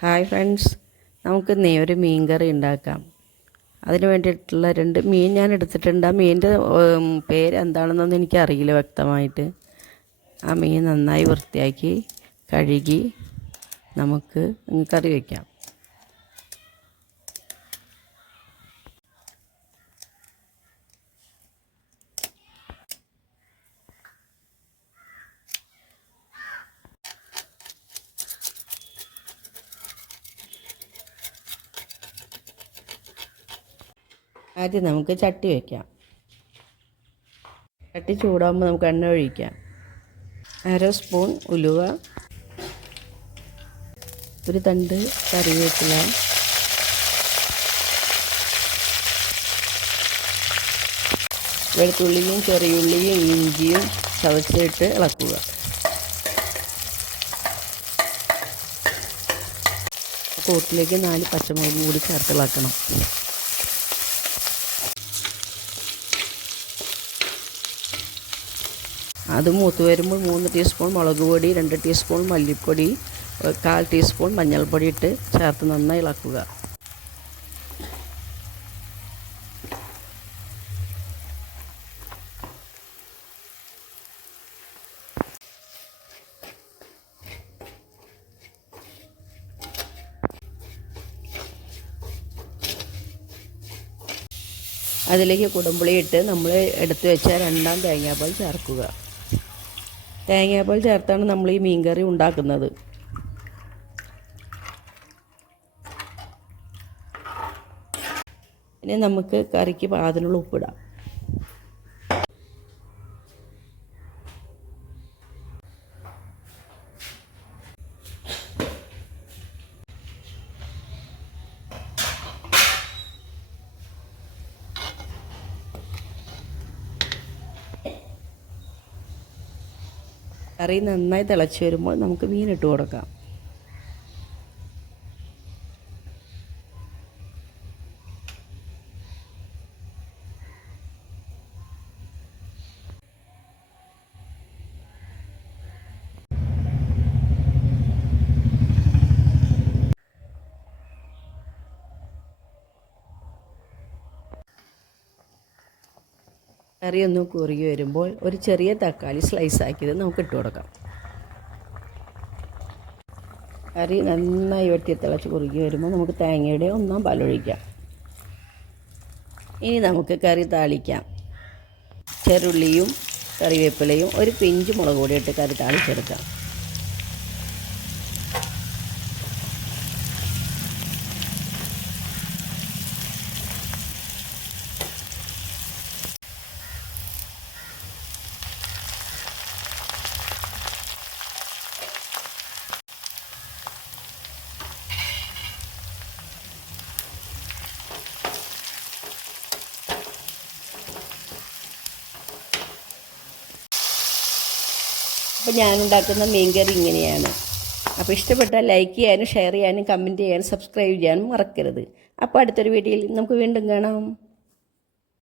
Hi friends, നമുക്ക് ഒരു മീൻ കറി ഉണ്ടാക്കാം. അതിന് വേണ്ടിയിട്ടുള്ള 2 മീൻ ഞാൻ എടുത്തിട്ടുണ്ട്. ആ മീനിൻ്റെ പേര് എന്താണെന്നൊന്നും എനിക്കറിയില്ല വ്യക്തമായിട്ട്. ആ മീൻ നന്നായി വൃത്തിയാക്കി കഴുകി നമുക്ക് കറി വയ്ക്കാം. ആദ്യം നമുക്ക് ചട്ടി വയ്ക്കാം. ചട്ടി ചൂടാകുമ്പോൾ നമുക്ക് എണ്ണ ഒഴിക്കാം. 1/2 സ്പൂൺ ഉലുവ, ഒരു തണ്ട് കറിവേപ്പില, വെളുത്തുള്ളിയും ചെറിയുള്ളിയും ഇഞ്ചിയും ചതച്ചിട്ട് ഇളക്കുക. കൂട്ടിലേക്ക് 4 പച്ചമുളകും കൂടി ചേർത്ത് ഇളക്കണം. അത് മൂത്ത് വരുമ്പോൾ 3 ടീസ്പൂൺ മുളക് പൊടി, 2 ടീസ്പൂൺ മല്ലിപ്പൊടി, 1/4 ടീസ്പൂൺ മഞ്ഞൾപ്പൊടി ഇട്ട് ചേർത്ത് നന്നായി ഇളക്കുക. അതിലേക്ക് കുടംപുളി ഇട്ട് നമ്മൾ എടുത്തു വെച്ച 2ാം തേങ്ങാപ്പാൽ ചേർക്കുക. തേങ്ങാപ്പാൽ ചേർത്താണ് നമ്മൾ ഈ മീൻ കറി ഉണ്ടാക്കുന്നത്. ഇനി നമുക്ക് കറിക്ക് പാകത്തിനുള്ള ഉപ്പിടാം. കറി നന്നായി തിളച്ച് വരുമ്പോൾ നമുക്ക് മീനിട്ട് കൊടുക്കാം. കറി ഒന്ന് കുറുകി വരുമ്പോൾ ഒരു ചെറിയ തക്കാളി സ്ലൈസ് ആക്കിയത് നമുക്ക് ഇട്ട് കൊടുക്കാം. കറി നന്നായി വെട്ടി തിളച്ച് കുറുകി വരുമ്പോൾ നമുക്ക് തേങ്ങയുടെ 1/4 പാൽ ഒഴിക്കാം. ഇനി നമുക്ക് കറി താളിക്കാം. ചെറുള്ളിയും കറിവേപ്പിലയും ഒരു പിഞ്ച് മുളക് പൊടി ഇട്ട് കറി താളിച്ചെടുക്കാം. അപ്പോൾ ഞാനുണ്ടാക്കുന്ന മീൻ കറി ഇങ്ങനെയാണ്. അപ്പോൾ ഇഷ്ടപ്പെട്ടാൽ ലൈക്ക് ചെയ്യാനും ഷെയർ ചെയ്യാനും കമൻറ്റ് ചെയ്യാനും സബ്സ്ക്രൈബ് ചെയ്യാനും മറക്കരുത്. അപ്പോൾ അടുത്തൊരു വീഡിയോയിൽ നമുക്ക് വീണ്ടും കാണാം.